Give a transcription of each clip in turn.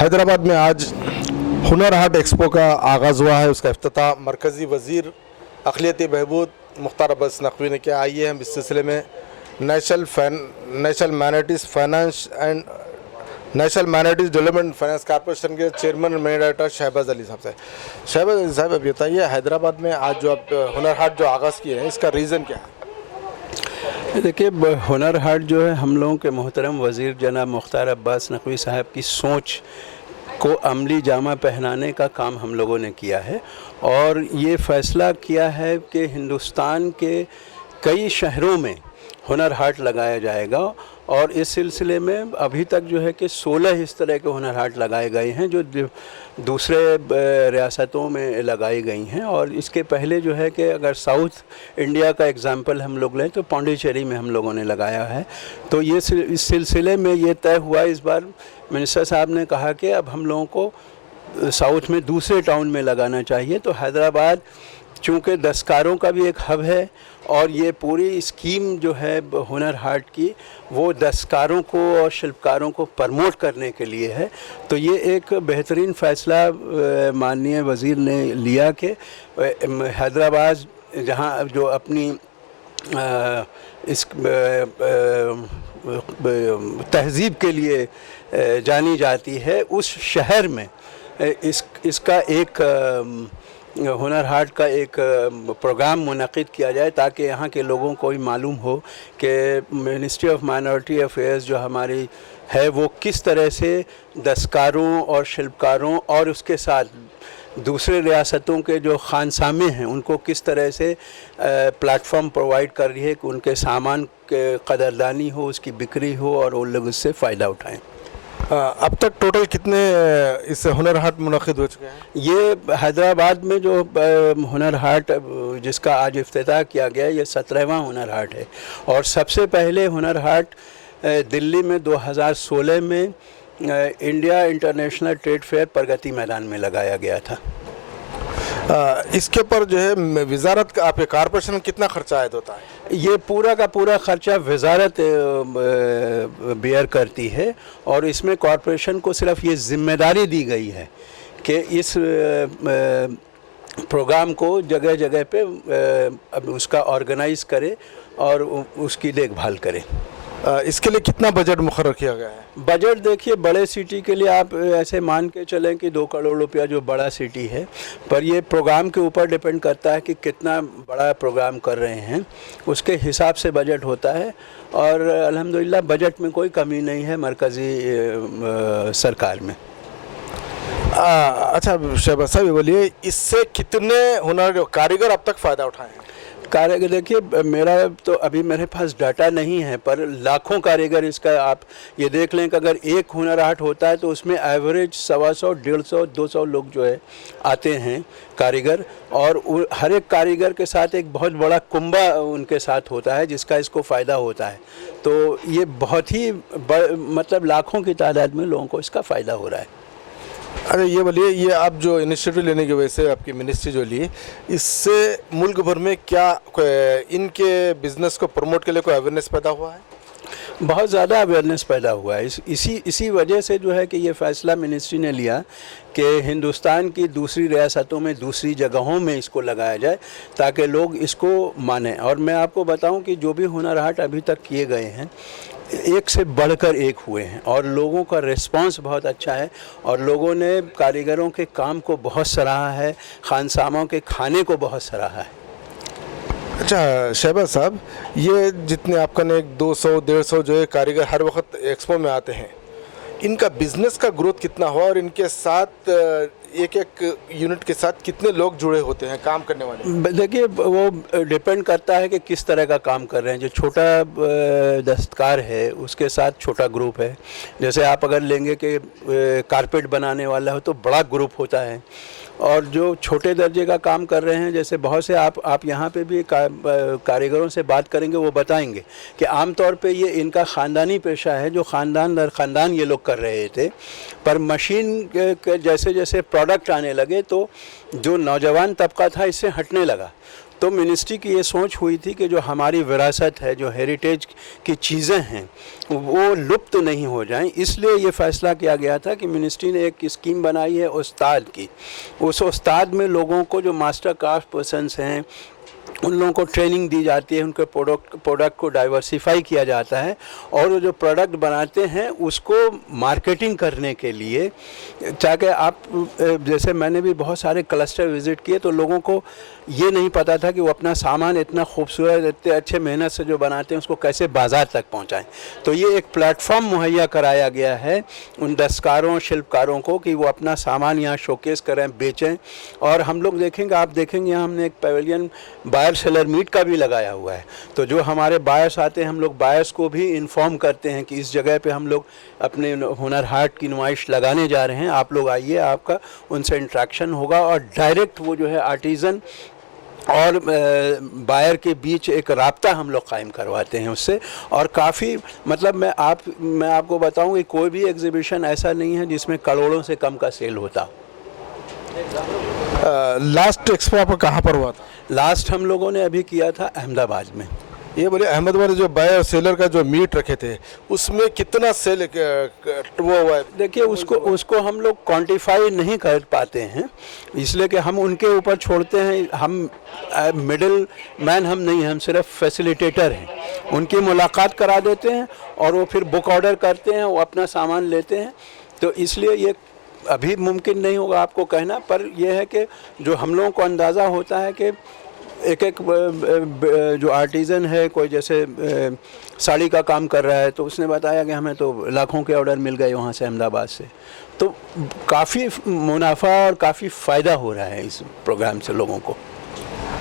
हैदराबाद में आज हुनर हाट एक्सपो का आगाज़ हुआ है। उसका इफ्तिताह मरकज़ी वज़ीर अक़लियती बहबूद मुख्तार अब्बास नक़वी ने किया। आइए हम इस सिलसिले में national minorities development finance corporation के chairman managing director Shahbaz Ali साहब से। शहबाज अली साहब, अब बताइए, हैदराबाद में आज जो आप हुनर हाट जो आगाज़ किए हैं, इसका रीज़न क्या है? देखिए, हुनर हाट जो है हम लोगों के मोहतरम वज़ीर जनाब मुख्तार अब्बास नक़वी साहब की सोच को अमली जामा पहनाने का काम हम लोगों ने किया है और ये फ़ैसला किया है कि हिंदुस्तान के कई शहरों में हुनर हाट लगाया जाएगा और इस सिलसिले में अभी तक जो है कि 16 इस तरह के हुनर हाट लगाए गए हैं जो दूसरे रियासतों में लगाई गई हैं। और इसके पहले जो है कि अगर साउथ इंडिया का एग्ज़ाम्पल हम लोग लें तो पौंडीचेरी में हम लोगों ने लगाया है। तो ये इस सिलसिले में ये तय हुआ, इस बार मिनिस्टर साहब ने कहा कि अब हम लोगों को साउथ में दूसरे टाउन में लगाना चाहिए। तो हैदराबाद चूँकि दस्तकारों का भी एक हब है और ये पूरी स्कीम जो है हुनर हाट की वो दस्तकारों को और शिल्पकारों को प्रमोट करने के लिए है। तो ये एक बेहतरीन फ़ैसला माननीय वज़ीर ने लिया कि हैदराबाद जहाँ जो अपनी इस तहज़ीब के लिए जानी जाती है, उस शहर में इसका एक हुनर हाट का एक प्रोग्राम मुनक़िद किया जाए ताकि यहाँ के लोगों को भी मालूम हो कि मिनिस्ट्री ऑफ माइनॉरिटी अफेयर्स जो हमारी है वो किस तरह से दस्तकारों और शिल्पकारों और उसके साथ दूसरे रियासतों के जो खानसामे हैं उनको किस तरह से प्लेटफॉर्म प्रोवाइड कर रही है कि उनके सामान के कदरदानी हो, उसकी बिक्री हो और वो लोग इससे फ़ायदा उठाएँ। अब तक टोटल कितने इस हुनर हाट मुनक़िद हो चुके हैं? ये हैदराबाद में जो हुनर हाट जिसका आज इफ्तिताह किया गया है, ये 17वां हुनर हाट है और सबसे पहले हुनर हाट दिल्ली में 2016 में India international trade fair Pragati Maidan में लगाया गया था। इसके ऊपर जो है वजारत का आपके कॉर्पोरेशन में कितना खर्चा आयद होता है? ये पूरा का पूरा ख़र्चा वजारत बेयर करती है और इसमें कॉरपोरेशन को सिर्फ ये ज़िम्मेदारी दी गई है कि इस प्रोग्राम को जगह जगह पे उसका ऑर्गेनाइज़ करे और उसकी देखभाल करे। इसके लिए कितना बजट मुकर्रर किया गया है? बजट देखिए, बड़े सिटी के लिए आप ऐसे मान के चलें कि 2 करोड़ रुपया जो बड़ा सिटी है, पर ये प्रोग्राम के ऊपर डिपेंड करता है कि कितना बड़ा प्रोग्राम कर रहे हैं, उसके हिसाब से बजट होता है और अल्हम्दुलिल्लाह बजट में कोई कमी नहीं है मरकज़ी सरकार में। अच्छा शहबाज साहब, बोलिए, इससे कितने हुनर कारीगर अब तक फ़ायदा उठाए हैं? कारीगर देखिए, मेरा तो अभी मेरे पास डाटा नहीं है पर लाखों कारीगर इसका आप ये देख लें कि अगर एक हुनर हाट होता है तो उसमें एवरेज 125, 150, 200 लोग जो है आते हैं कारीगर और हर एक कारीगर के साथ एक बहुत बड़ा कुंभा उनके साथ होता है जिसका इसको फ़ायदा होता है। तो ये बहुत ही मतलब लाखों की तादाद में लोगों को इसका फ़ायदा हो रहा है। अरे ये बोलिए, ये आप जो इनिशिएटिव लेने की वजह से आपकी मिनिस्ट्री जो ली, इससे मुल्क भर में क्या इनके बिज़नेस को प्रमोट के लिए कोई अवेयरनेस पैदा हुआ है? बहुत ज़्यादा अवेयरनेस पैदा हुआ है। इसी वजह से जो है कि ये फ़ैसला मिनिस्ट्री ने लिया कि हिंदुस्तान की दूसरी रियासतों में, दूसरी जगहों में इसको लगाया जाए ताकि लोग इसको मानें। और मैं आपको बताऊं कि जो भी हुनर हाट अभी तक किए गए हैं, एक से बढ़कर एक हुए हैं और लोगों का रिस्पांस बहुत अच्छा है और लोगों ने कारीगरों के काम को बहुत सराहा है, खानसामों के खाने को बहुत सराहा है। अच्छा शहबाज साहब, ये जितने आपका ने 200-150 जो है कारीगर हर वक्त एक्सपो में आते हैं, इनका बिज़नेस का ग्रोथ कितना हुआ और इनके साथ एक यूनिट के साथ कितने लोग जुड़े होते हैं काम करने वाले? देखिए, वो डिपेंड करता है कि किस तरह का काम कर रहे हैं। जो छोटा दस्तकार है उसके साथ छोटा ग्रुप है। जैसे आप अगर लेंगे कि कारपेट बनाने वाला हो तो बड़ा ग्रुप होता है और जो छोटे दर्जे का काम कर रहे हैं, जैसे बहुत से आप यहाँ पे भी कारीगरों से बात करेंगे, वो बताएंगे कि आमतौर पे ये इनका ख़ानदानी पेशा है, जो ख़ानदान दर ख़ानदान ये लोग कर रहे थे। पर मशीन के जैसे जैसे प्रोडक्ट आने लगे तो जो नौजवान तबका था इससे हटने लगा। तो मिनिस्ट्री की ये सोच हुई थी कि जो हमारी विरासत है, जो हेरिटेज की चीज़ें हैं, वो लुप्त नहीं हो जाएं। इसलिए ये फ़ैसला किया गया था कि मिनिस्ट्री ने एक स्कीम बनाई है उस्ताद की। उस उस्ताद में लोगों को जो मास्टर क्राफ्ट पर्सन्स हैं उन लोगों को ट्रेनिंग दी जाती है, उनके प्रोडक्ट को डाइवर्सिफाई किया जाता है और वो जो प्रोडक्ट बनाते हैं उसको मार्केटिंग करने के लिए, चाहे आप जैसे मैंने भी बहुत सारे क्लस्टर विज़िट किए तो लोगों को ये नहीं पता था कि वो अपना सामान इतना खूबसूरत, इतने अच्छे मेहनत से जो बनाते हैं उसको कैसे बाज़ार तक पहुंचाएं। तो ये एक प्लेटफॉर्म मुहैया कराया गया है उन दस्तकारों शिल्पकारों को कि वो अपना सामान यहाँ शोकेस करें, बेचें। और हम लोग देखेंगे, आप देखेंगे यहाँ हमने एक पेवेलियन बायर सेलर मीट का भी लगाया हुआ है। तो जो हमारे बायर्स आते हैं, हम लोग बायर्स को भी इन्फॉर्म करते हैं कि इस जगह पे हम लोग अपने हुनर हाट की नुमाइश लगाने जा रहे हैं, आप लोग आइए, आपका उनसे इंट्रैक्शन होगा और डायरेक्ट वो जो है आर्टिज़न और बायर के बीच एक राब्ता हम लोग कायम करवाते हैं उससे। और काफ़ी मतलब मैं आपको बताऊं कि कोई भी एग्जीबिशन ऐसा नहीं है जिसमें करोड़ों से कम का सेल होता। लास्ट एक्सपो आपका कहाँ पर हुआ था? लास्ट हम लोगों ने अभी किया था अहमदाबाद में। ये बोले अहमदाबाद में जो बायर और सेलर का जो मीट रखे थे उसमें कितना सेल वो हुआ है? देखिए उसको हम लोग क्वांटिफाई नहीं कर पाते हैं, इसलिए कि हम उनके ऊपर छोड़ते हैं। हम मिडिल मैन हम नहीं हैं, हम सिर्फ फैसिलिटेटर हैं। उनकी मुलाकात करा देते हैं और वो फिर बुक ऑर्डर करते हैं, वो अपना सामान लेते हैं। तो इसलिए ये अभी मुमकिन नहीं होगा आपको कहना, पर यह है कि जो हम लोगों को अंदाज़ा होता है कि एक जो आर्टिज़न है, कोई जैसे साड़ी का काम कर रहा है तो उसने बताया कि हमें तो लाखों के ऑर्डर मिल गए वहाँ से, अहमदाबाद से। तो काफ़ी मुनाफा और काफ़ी फ़ायदा हो रहा है इस प्रोग्राम से लोगों को।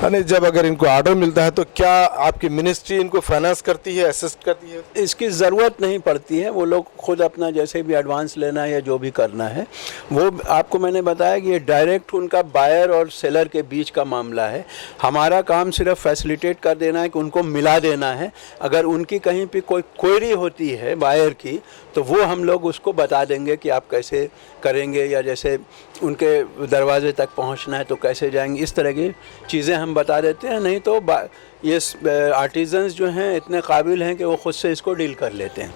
यानी जब अगर इनको ऑर्डर मिलता है तो क्या आपकी मिनिस्ट्री इनको फाइनेंस करती है, असिस्ट करती है? इसकी ज़रूरत नहीं पड़ती है, वो लोग खुद अपना जैसे भी एडवांस लेना है या जो भी करना है वो आपको मैंने बताया कि ये डायरेक्ट उनका बायर और सेलर के बीच का मामला है। हमारा काम सिर्फ फैसिलिटेट कर देना है कि उनको मिला देना है। अगर उनकी कहीं पे कोई क्वेरी होती है बायर की तो वो हम लोग उसको बता देंगे कि आप कैसे करेंगे, या जैसे उनके दरवाजे तक पहुंचना है तो कैसे जाएंगे, इस तरह की चीज़ें हम बता देते हैं। नहीं तो ये आर्टिजन्स जो हैं इतने काबिल हैं कि वो ख़ुद से इसको डील कर लेते हैं।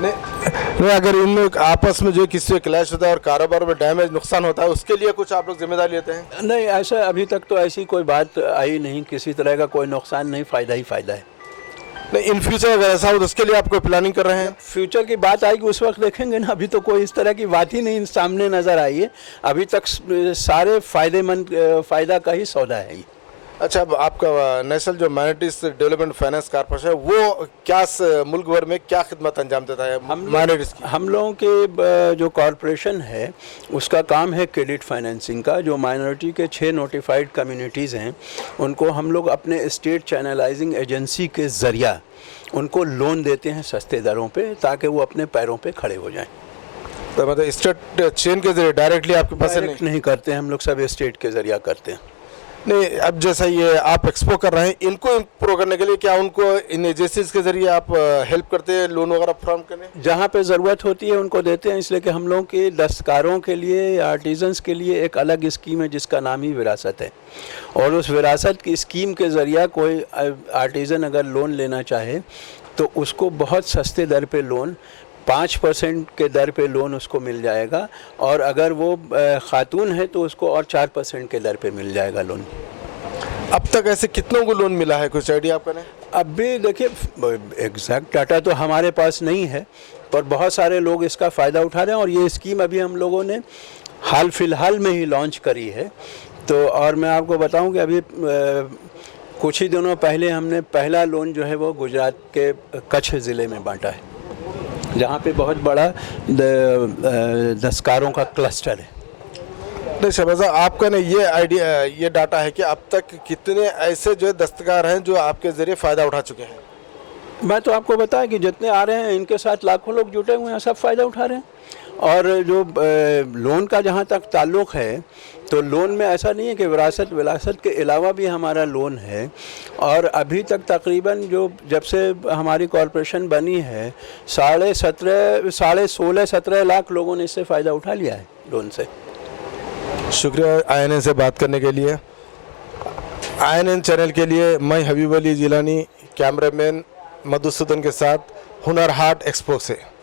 नहीं, अगर इन लोग आपस में जो किसी से क्लैश होता है और कारोबार में डैमेज नुकसान होता है उसके लिए कुछ आप लोग जिम्मेदारी लेते हैं? नहीं, ऐसा अभी तक तो ऐसी कोई बात आई नहीं, किसी तरह का कोई नुकसान नहीं, फ़ायदा ही फ़ायदा है। नहीं, इन फ्यूचर अगर ऐसा हो तो उसके लिए आप कोई प्लानिंग कर रहे हैं? फ्यूचर की बात आएगी उस वक्त देखेंगे ना, अभी तो कोई इस तरह की बात ही नहीं सामने नज़र आई है। अभी तक सारे फ़ायदा का ही सौदा है ये। अच्छा, अब आपका नेशनल जो माइनॉरिटीज डेवलपमेंट फाइनेंस कॉर्पोरेशन है वो क्या मुल्क भर में क्या खिदमत अंजाम देता है माइनॉरिटीज की? हम लोगों के जो कॉरपोरेशन है उसका काम है क्रेडिट फाइनेंसिंग का। जो माइनॉरिटी के 6 नोटिफाइड कम्युनिटीज़ हैं उनको हम लोग अपने स्टेट चैनलाइजिंग एजेंसी के ज़रिया उनको लोन देते हैं सस्ते दरों पे, ताकि वो अपने पैरों पे खड़े हो जाएं। तो मतलब स्टेट चेन के जरिए डायरेक्टली आपके पास नहीं करते हम लोग, सब स्टेट के ज़रिया करते हैं। नहीं, अब जैसा ये आप एक्सपो कर रहे हैं, इनको इम्प्रूव करने के लिए क्या उनको इन एजेंसीज के जरिए आप हेल्प करते हैं, लोन वगैरह फ्राहम करने? जहाँ पे ज़रूरत होती है उनको देते हैं, इसलिए कि हम लोगों के दस्तकारों के लिए या आर्टिजन्स के लिए एक अलग स्कीम है जिसका नाम ही विरासत है। और उस विरासत की स्कीम के ज़रिए कोई आर्टिज़न अगर लोन लेना चाहे तो उसको बहुत सस्ते दर पे लोन, 5% के दर पे लोन उसको मिल जाएगा। और अगर वो खातून है तो उसको और 4% के दर पे मिल जाएगा लोन। अब तक ऐसे कितनों को लोन मिला है, कुछ आइडिया आपका? नहीं, अब भी देखिए एग्जैक्ट डाटा तो हमारे पास नहीं है, पर बहुत सारे लोग इसका फ़ायदा उठा रहे हैं। और ये स्कीम अभी हम लोगों ने हाल फिलहाल में ही लॉन्च करी है। तो और मैं आपको बताऊं कि अभी कुछ ही दिनों पहले हमने पहला लोन जो है वो गुजरात के कच्छ ज़िले में बांटा है, जहाँ पे बहुत बड़ा दस्तकारों का क्लस्टर है। नहीं शहबाज साहब, आपका ना ये आइडिया, ये डाटा है कि अब तक कितने ऐसे जो दस्तकार हैं जो आपके ज़रिए फ़ायदा उठा चुके हैं? मैं तो आपको बताया कि जितने आ रहे हैं इनके साथ लाखों लोग जुटे हुए हैं, सब फ़ायदा उठा रहे हैं। और जो लोन का जहाँ तक ताल्लुक़ है, तो लोन में ऐसा नहीं है कि विरासत के अलावा भी हमारा लोन है। और अभी तक तकरीबन जो जब से हमारी कॉरपोरेशन बनी है 16.5 लाख लोगों ने इससे फ़ायदा उठा लिया है लोन से। शुक्रिया INN से बात करने के लिए। INN चैनल के लिए मैं हबीब अली जिलानी, कैमरामैन मधुसूदन के साथ हुनर हाट एक्सपो से।